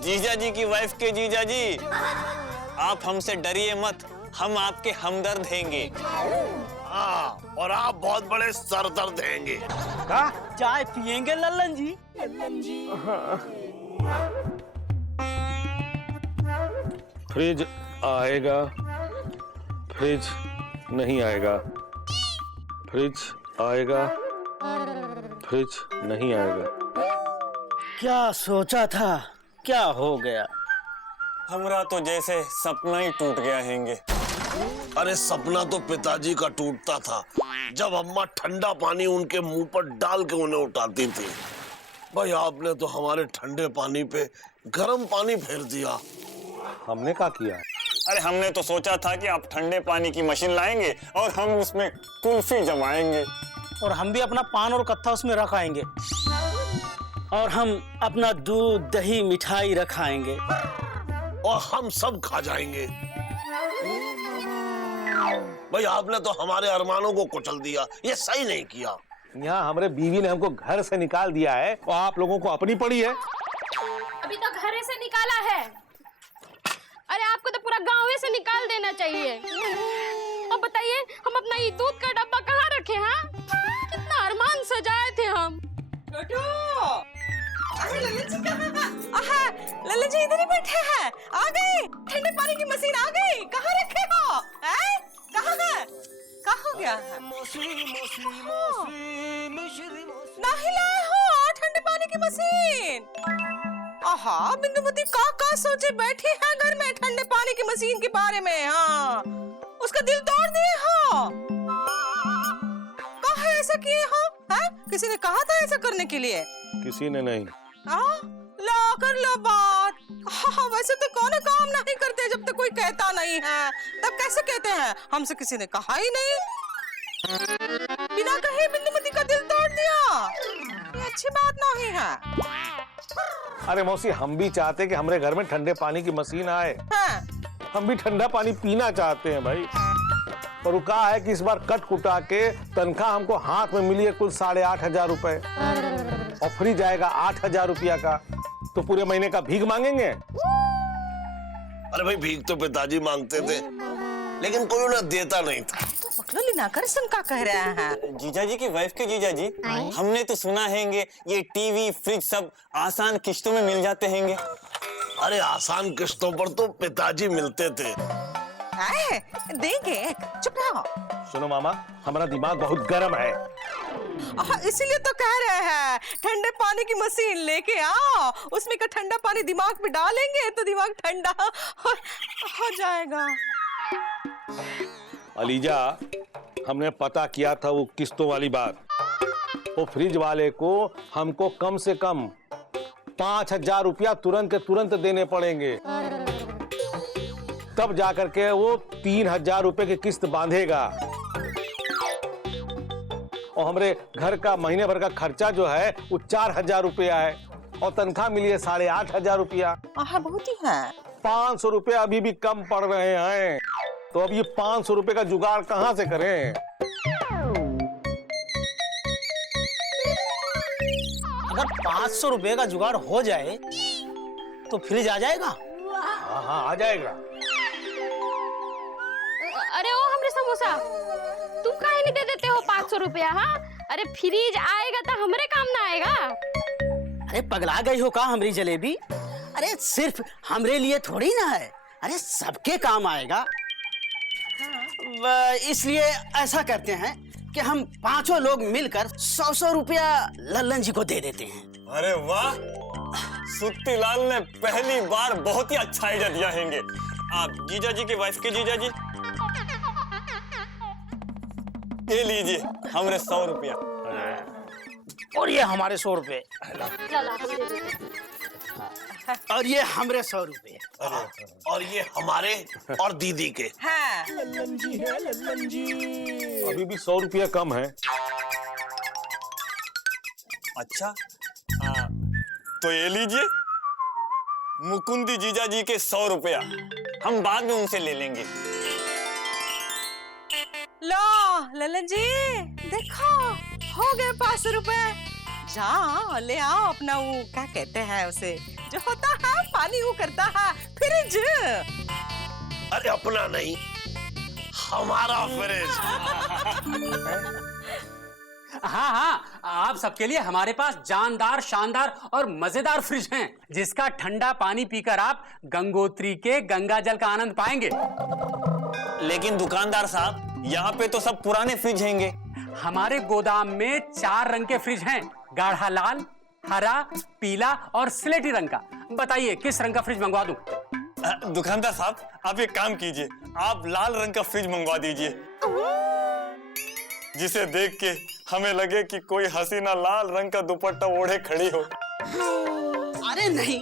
जीजा जी की वाइफ के जीजा जी, आप हमसे डरिए मत, हम आपके हमदर्द हैंगे। हाँ, और आप बहुत बड़े सरदर्द हैंगे। का चाय पियेंगे लल्लन जी? फ्रिज आएगा, फ्रिज नहीं आएगा, फ्रिज आएगा, फ्रिज नहीं आएगा। क्या सोचा था, क्या हो गया? हमरा तो जैसे सपना ही टूट गया हैंगे। अरे सपना तो पिताजी का टूटता था जब अम्मा ठंडा पानी उनके मुंह पर डाल के उन्हें उठाती थी। भाई आपने तो हमारे ठंडे पानी पे गर्म पानी फेर दिया। हमने क्या किया? अरे हमने तो सोचा था कि आप ठंडे पानी की मशीन लाएंगे और हम उसमें कुल्फी जमाएंगे। और हम भी अपना पान और कत्था उसमें रखाएंगे, और हम अपना दूध दही मिठाई रखाएंगे, और हम सब खा जाएंगे। भाई आपने तो हमारे अरमानों को कुचल दिया, ये सही नहीं किया। यहाँ हमारे बीवी ने हमको घर से निकाल दिया है और आप लोगों को अपनी पड़ी है। अभी तो घर से निकाला है, अरे आपको तो पूरा गांव से निकाल देना चाहिए। अब बताइए हम अपना ये दूध का डब्बा कहाँ रखे? हाँ, कितना अरमान सजाए थे हम। लल्ला जी इधर ही बैठे हैं। आ गए, ठंडे पानी की मशीन आ गई। कहाँ रखे हो? कहाँ है? कहाँ हो गया है? नहीं लाए हो ठंडे पानी की मशीन? आहा, बिंदुमती का सोचे बैठी है घर में ठंडे पानी की मशीन के बारे में। हाँ, उसका दिल तोड़ दिए हो। कहाँ ऐसा किए हो? किसी ने कहा था ऐसा करने के लिए? किसी ने नहीं। ला कर लो बात। हाँ, वैसे तो कौन काम नहीं करते जब तक कोई कहता नहीं है, तब कैसे कहते हैं? हमसे किसी ने कहा ही नहीं, बिना कहे बिंदुमती का दिल तोड़ दिया। ये अच्छी बात नहीं है। अरे मौसी, हम भी चाहते कि हमारे घर में ठंडे पानी की मशीन आए। हम भी ठंडा पानी पीना चाहते हैं भाई। पर वो कहा है कि इस बार कट कुटा के तनख्वाह हमको हाथ में मिली है कुल 8,500 रुपए, और फ्रिज आएगा 8,000 रुपया का, तो पूरे महीने का भीख मांगेंगे। अरे भाई भीख तो पिताजी मांगते थे, लेकिन कोई उन्हें देता नहीं था। लिनाकर शंका कह रहे हैं। जीजा जी की वाइफ के जीजा जी, हमने तो सुना हैंगे ये टीवी फ्रिज सब आसान किश्तों में मिल जाते हैंगे। अरे आसान किश्तों पर तो पिताजी मिलते थे। देंगे, चुप रहो। सुनो मामा, हमारा दिमाग बहुत गर्म है। इसीलिए तो कह रहे हैं ठंडे पानी की मशीन लेके आओ, उसमें का ठंडा पानी दिमाग में डालेंगे तो दिमाग ठंडा हो जाएगा। अलीजा, हमने पता किया था वो किस्तों वाली बात। वो फ्रिज वाले को हमको कम से कम 5,000 रुपया तुरंत के तुरंत देने पड़ेंगे, तब जाकर के वो 3,000 रुपए की किस्त बांधेगा। और हमारे घर का महीने भर का खर्चा जो है वो 4,000 रुपया है, और तनख्वाह मिली है 8,500 रुपया। बहुत ही है। 500 रुपए अभी भी कम पड़ रहे हैं, तो अब ये 500 रुपए का जुगाड़ कहाँ से करें? अगर 500 रुपए का जुगाड़ हो जाए तो फ्रिज आ जाएगा। हाँ, आ जाएगा। अरे ओ हमरे समोसा, तुम काहे नहीं दे देते हो 500 रुपया? हाँ, अरे फ्रिज आएगा तो हमरे काम ना आएगा। अरे पगला गई हो का हमरी जलेबी? अरे सिर्फ हमरे लिए थोड़ी ना है, अरे सबके काम आएगा। इसलिए ऐसा करते हैं कि हम 5 लोग मिलकर 100 रुपया लल्लन जी को दे देते हैं। अरे वाह, सुत्ती लाल ने पहली बार बहुत ही अच्छा आइडिया दिया हैंगे। आप जीजा जी के वाइफ के जीजा जी, ये लीजिए हमरे 100 रुपया, और ये हमारे 100 रुपए, और ये हमरे 100 रुपए, और ये हमारे और दीदी के। अभी भी 100 रुपया कम है। अच्छा, तो ये लीजिए मुकुंदी जीजा जी के 100 रुपया, हम बाद में उनसे ले लेंगे। लो ललन जी, देखो हो गए 500 रुपए। जाओ ले आओ अपना वो क्या कहते हैं उसे, जो होता है पानी वो करता है फ्रिज। अरे अपना नहीं, हमारा फ्रिज। हाँ हाँ, आप सबके लिए हमारे पास जानदार, शानदार और मजेदार फ्रिज हैं, जिसका ठंडा पानी पीकर आप गंगोत्री के गंगा जल का आनंद पाएंगे। लेकिन दुकानदार साहब, यहाँ पे तो सब पुराने फ्रिज हैंगे। हमारे गोदाम में 4 रंग के फ्रिज हैं, गाढ़ा लाल, हरा, पीला और स्लेटी रंग का। बताइए किस रंग का फ्रिज मंगवा दूं? दुकानदार साहब, आप एक काम कीजिए, आप लाल रंग का फ्रिज मंगवा दीजिए, जिसे देख के हमें लगे कि कोई हसीना लाल रंग का दुपट्टा ओढ़े खड़ी हो। अरे नहीं,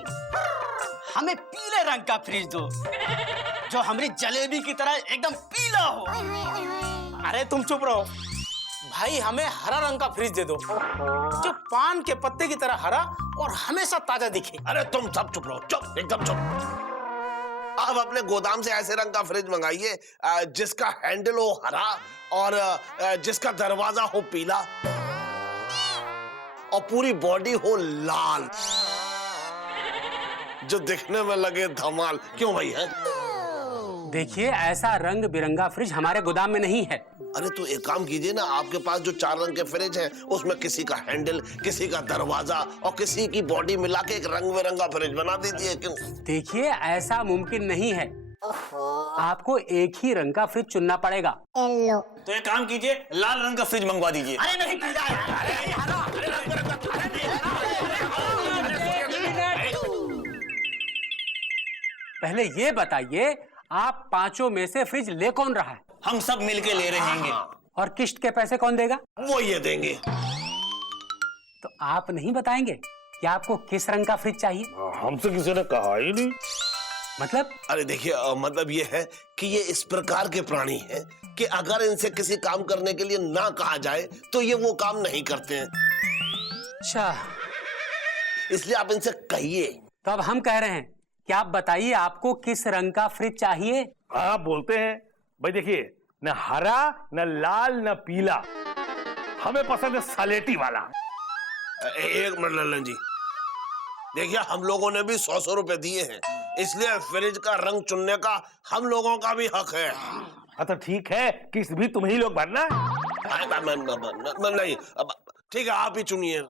हमें पीले रंग का फ्रिज दो, जो हमारी जलेबी की तरह एकदम पीला हो। अरे तुम चुप रहो भाई, हमें हरा रंग का फ्रिज दे दो, जो पान के पत्ते की तरह हरा और हमेशा ताजा दिखे। अरे तुम सब चुप रहो, चुप, एकदम चुप। आप अपने गोदाम से ऐसे रंग का फ्रिज मंगाइए जिसका हैंडल हो हरा और जिसका दरवाजा हो पीला और पूरी बॉडी हो लाल, जो दिखने में लगे धमाल। क्यों भाई है? देखिए, ऐसा रंग बिरंगा फ्रिज हमारे गोदाम में नहीं है। अरे तो एक काम कीजिए ना, आपके पास जो 4 रंग के फ्रिज हैं, उसमें किसी का हैंडल, किसी का दरवाजा और किसी की बॉडी मिला के एक रंग बिरंगा फ्रिज बना दीजिए। क्यों? देखिए, ऐसा मुमकिन नहीं है, आपको एक ही रंग का फ्रिज चुनना पड़ेगा। तो एक काम कीजिए, लाल रंग का फ्रिज मंगवा दीजिए। अरे नहीं, पीला पहले ये बताइए, आप 5 में से फ्रिज ले कौन रहा है? हम सब मिलके ले रहे हैं। और किस्त के पैसे कौन देगा? वो ये देंगे। तो आप नहीं बताएंगे कि आपको किस रंग का फ्रिज चाहिए? हमसे किसी ने कहा ही नहीं। मतलब? अरे देखिए, मतलब ये है कि ये इस प्रकार के प्राणी हैं कि अगर इनसे किसी काम करने के लिए ना कहा जाए तो ये वो काम नहीं करते हैं। अच्छा, इसलिए आप इनसे कहिए। तो अब हम कह रहे हैं कि आप बताइए, आपको किस रंग का फ्रिज चाहिए? आप बोलते हैं भाई, देखिए, न हरा, न लाल, न पीला, हमें पसंद है सलेटी वाला। एक मिनट लल्लन जी, देखिए हम लोगों ने भी 100 रुपए दिए हैं, इसलिए फ्रिज का रंग चुनने का हम लोगों का भी हक है। हाँ तो ठीक है, किस्त भी तुम ही लोग भरना। नहीं, ठीक है, आप ही चुनिए।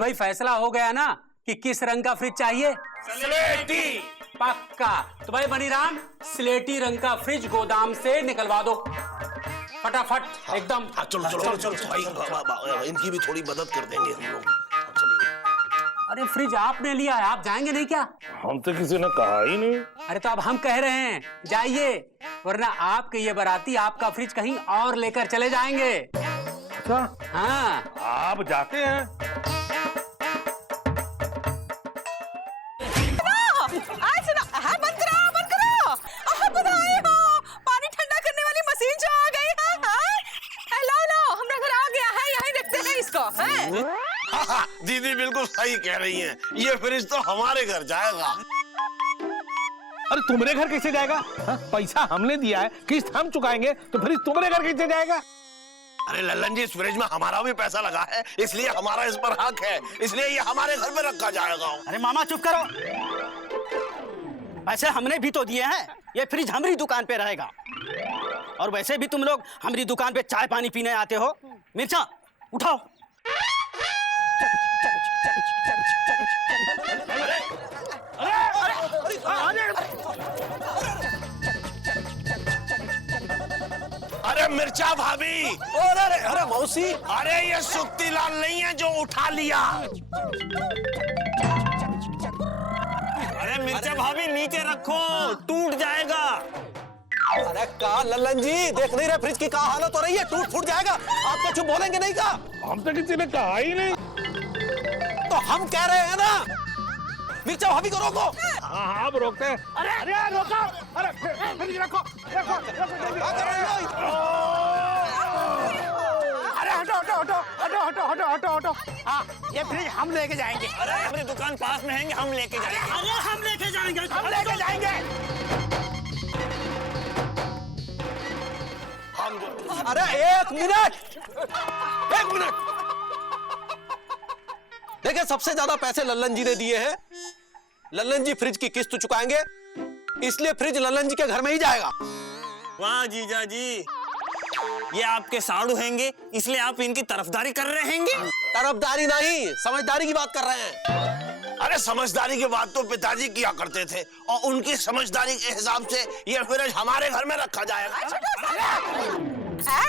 भाई फैसला हो गया ना कि किस रंग का फ्रिज चाहिए? स्लेटी। पक्का। तो भाई बनीराम, स्लेटी रंग का फ्रिज गोदाम से निकलवा दो फटाफट। एकदम। हाँ, चलो चलो चलो चलो भाई, इनकी भी थोड़ी मदद कर देंगे हम लोग। चलिए। अरे फ्रिज आपने लिया है, आप जाएंगे नहीं क्या? हम तो किसी ने कहा ही नहीं। अरे तो अब हम कह रहे हैं, जाइए, वरना आपके ये बाराती आपका फ्रिज कहीं और लेकर चले जाएंगे। अच्छा, हाँ, आप जाते हैं? बंद करो। बधाई हो, पानी ठंडा करने वाली मशीन जो आ गई है। लो, हमरा घर आ गया है, यहीं रखते हैं इसको। हाँ, दीदी बिल्कुल सही कह रही हैं, ये फ्रिज तो हमारे घर जाएगा। अरे तुम्हारे घर कैसे जाएगा? पैसा हमने दिया है, किस्त हम चुकाएंगे, तो फ्रिज तुम्हारे घर कैसे जाएगा? अरे लल्लन जी, इस फ्रिज में हमारा भी पैसा लगा है, इसलिए हमारा इस पर हक है, इसलिए ये हमारे घर में रखा जाएगा। अरे मामा चुप करो, पैसे हमने भी तो दिए हैं, ये फ्रिज हमारी दुकान पे रहेगा। और वैसे भी तुम लोग हमारी दुकान पे चाय पानी पीने आते हो। मिर्चा उठाओ। अरे मिर्चा भाभी, अरे मौसी, अरे ये सुक्ति लाल नहीं है जो उठा लिया। अरे मिर्चा भाभी, नीचे रखो, टूट जाएगा। अरे का लल्लन जी, देख नहीं रहे फ्रिज की क्या हालत हो रही है, टूट फूट जाएगा। आप कुछ बोलेंगे नहीं का? हम तो किसी ने कहा ही नहीं। तो हम कह रहे हैं ना, मिर्चा भाभी को रोको। हाँ, आप रोकते हैं। अरे रोको, अरे फ्रिज रखो, अरे हटो। हाँ, ये फ्रिज हम लेके जाएंगे। अरे हमारी दुकान पास में है, हम लेके जाएंगे। अरे हम लेके जाएंगे। अरे एक मिनट। देखिए, सबसे ज्यादा पैसे लल्लन जी ने दिए हैं, लल्लन जी फ्रिज की किस्त चुकाएंगे, इसलिए फ्रिज लल्लन जी के घर में ही जाएगा। वाह जीजा जी, ये आपके साड़ू हैंगे इसलिए आप इनकी तरफदारी कर रहे हैंगे। तरफदारी नहीं, समझदारी की बात कर रहे हैं। अरे समझदारी की बात तो पिताजी किया करते थे और उनकी समझदारी के हिसाब से ये फ्रिज हमारे घर में रखा जाएगा।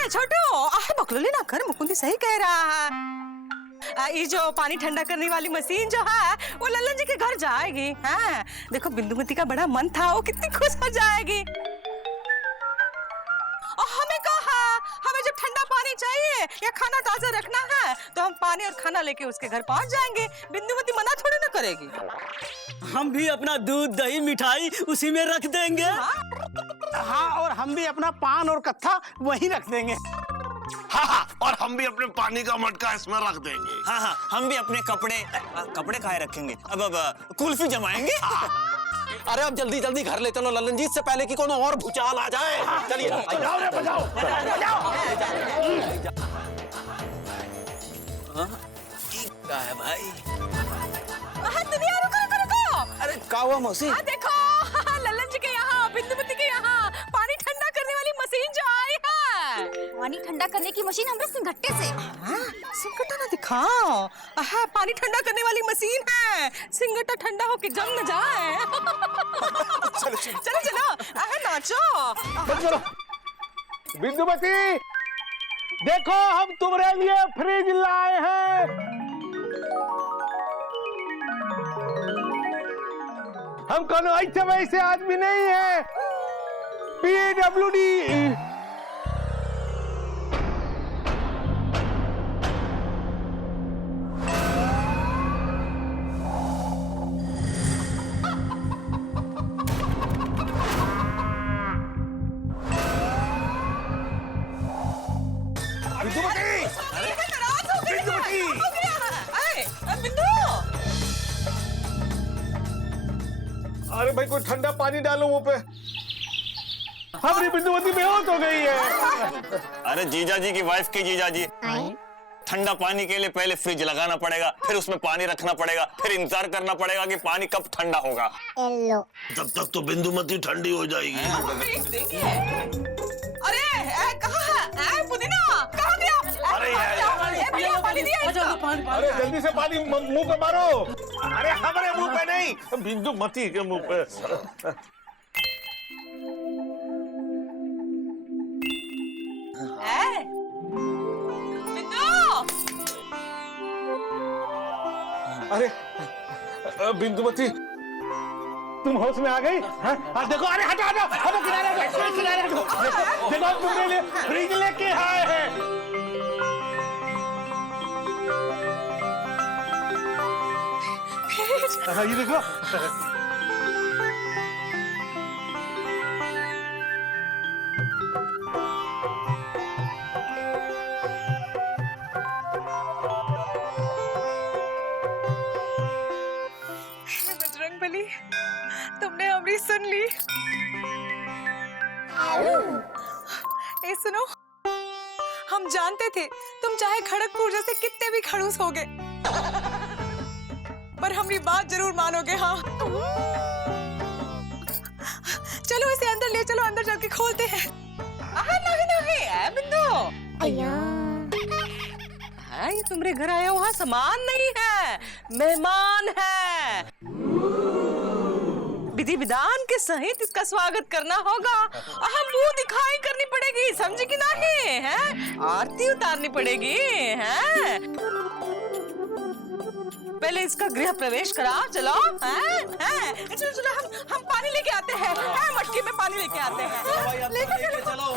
छोटू बकलोली ना कर, मुकुंदी सही कह रहा है। ये जो पानी ठंडा करने वाली मशीन जो है वो लल्लन जी के घर जाएगी। हाँ देखो बिंदुमती का बड़ा मन था, वो कितनी खुश हो जाएगी। और हमें कहा हमें जब ठंडा पानी चाहिए या खाना ताजा रखना है तो हम पानी और खाना लेके उसके घर पहुंच जाएंगे। बिंदुमती मना थोड़ी ना करेगी। हम भी अपना दूध दही मिठाई उसी में रख देंगे। हाँ, और हम भी अपना पान और कत्था वहीं रख देंगे। हाँ, और हम भी अपने पानी का मटका इसमें रख देंगे। हाँ, हम भी अपने कपड़े काहे रखेंगे, अब कुल्फी जमाएंगे। अरे अब जल्दी जल्दी घर ले चलो लल्लन जी, इससे पहले कि कोनो और भूचाल आ जाए। चलिए बजाओ। क्या है भाई? दुनिया रुको। अरे क्या हुआ मौसी? देखो लल्लन जी के यहाँ, बिंदुमती के यहाँ पानी ठंडा करने वाली मशीन जो आई है। पानी ठंडा करने की मशीन हमरे सिंगट्टे से। सिंगट्टा ना दिखाओ। पानी ठंडा करने वाली मशीन है, सिंगट्टा ठंडा होके जम न जाए। चलो नाचो। चलो बिंदुमती, देखो हम तुम्हारे लिए फ्रिज लाए हैं। हम कोनो ऐसे वैसे आदमी नहीं है। PWD। अरे भाई कोई ठंडा पानी डालो मुंह पे, हमारी बिंदुमती बेहोश हो गई है। अरे जीजा जी की वाइफ की जीजा जी, ठंडा पानी के लिए पहले फ्रिज लगाना पड़ेगा, फिर उसमें पानी रखना पड़ेगा, फिर इंतजार करना पड़ेगा कि पानी कब ठंडा होगा। तब तक तो बिंदुमती ठंडी हो जाएगी। अरे कहाँ है पुदीना? कहाँ गया? अरे भैया पानी दिया इसको। अरे जल्दी से पानी मुंह पे मारो। अरे हमारे मुंह पे नहीं, बिंदुमती के मुंह पे। अरे बिंदुमती तुम होश में आ गई? हाँ देखो, अरे हटो किनारे देखो तुमने लिए फ्रिज लेके आए हैं। हाँ ये देखो। बजरंगबली, तुमने हमारी सुन ली। ए सुनो, हम जानते थे तुम चाहे खड़गपुर जैसे कितने भी खड़ूस होगे, पर हमारी बात जरूर मानोगे। हाँ चलो इसे अंदर ले चलो, अंदर जाके खोलते हैं। नहीं बिंदु, ये तुम्हारे घर आया हुआ सामान नहीं है, मेहमान है। विधि विधान के सहित इसका स्वागत करना होगा। हम मुंह दिखाई करनी पड़ेगी, समझे कि नहीं? है आरती उतारनी पड़ेगी। है पहले इसका गृह प्रवेश कराओ। चलो चलो हम पानी लेके आते हैं। मटकी में पानी लेके आते हैं। लेके चलो।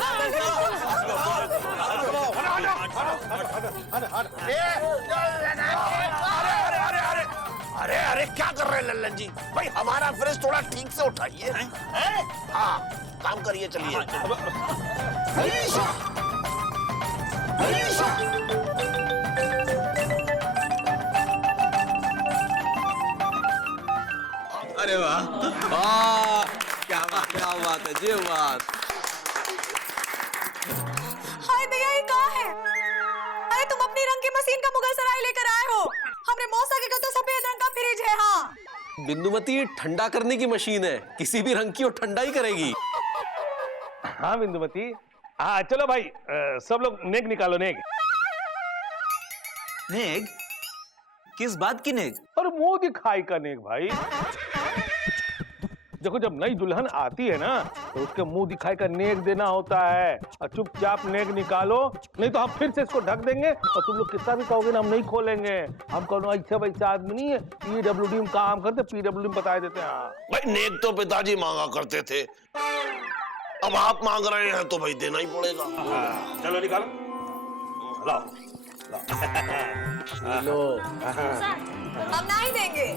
अरे क्या कर रहे हैं लल्लन जी? भाई हमारा फ्रिज थोड़ा ठीक से उठाइए। हाँ काम करिए, चलिए। अरे वाह, क्या बात है जी, बात। हाय भैया, ये कहाँ है? अरे तुम अपनी रंग की मशीन का मुगल सराय लेकर आए हो। हमरे मौसा के तो सफेद रंग का फ्रिज है। हाँ बिंदुमती ठंडा करने की मशीन है, किसी भी रंग की वो ठंडा ही करेगी। हाँ बिंदुमती, हाँ चलो भाई, सब लोग नेक निकालो, नेक। नेग? किस बात की नेग? और मुंह दिखाई का नेक भाई। देखो जब नई दुल्हन आती है ना तो उसके मुंह दिखाई का नेक देना होता है, और चुपचाप नेक निकालो, नहीं तो हम फिर से इसको ढक देंगे और तुम लोग कितना भी कहोगे ना हम नहीं खोलेंगे। हम कौन ऐसा वैसा आदमी नहीं है, पीडब्ल्यूडी में काम करते, पीडब्ल्यूडी में बता देते हैं। भाई नेक तो पिताजी मांगा करते थे, अब आप मांग रहे हैं तो भाई देना ही पड़ेगा। चलो निकालो, लाओ लो हम नहीं देंगे।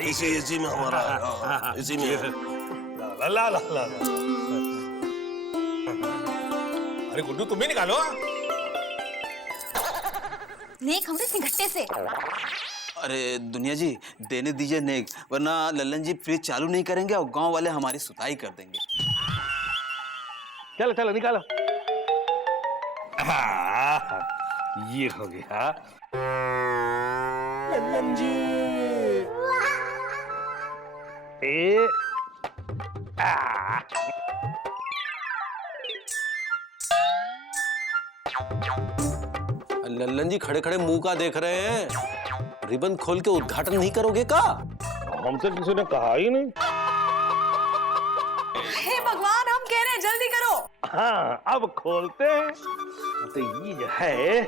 इसी में हमारा है, इसी में है। ला ला ला ला। अरे गुड्डू तुम भी निकालो। नेक हमरे सिंघट्टे से। अरे दुनिया जी, देने दीजिए नेग, वरना लल्लन जी फ्रिज चालू नहीं करेंगे और गांव वाले हमारी सुताई कर देंगे। चलो चलो निकालो। ये हो गया लल्लन जी। लल्लन जी खड़े खड़े मुंह का देख रहे हैं, रिबन खोल के उद्घाटन नहीं करोगे का? हमसे किसी ने कहा ही नहीं। हे भगवान, हम कह रहे हैं जल्दी करो। हाँ अब खोलते हैं। तो ये जो है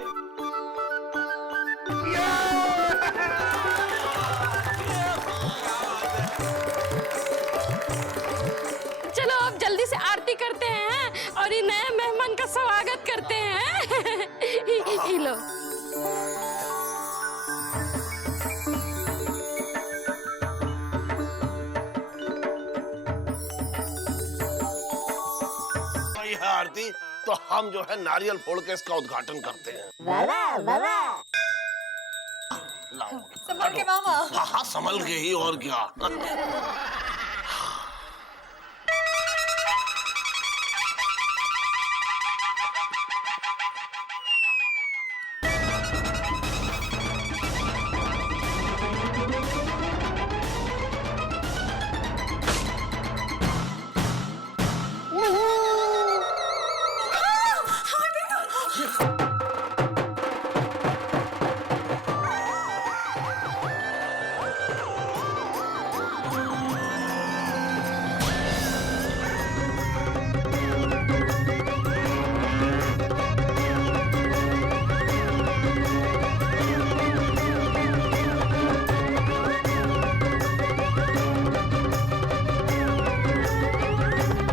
चलो अब जल्दी से आरती करते हैं और ये नए मेहमान का स्वागत करते हैं। ये लो। भाई है आरती, तो हम जो है नारियल फोड़ के इसका उद्घाटन करते हैं। लाओ संभल के मामा। हाँ हाँ संभल के ही, और क्या।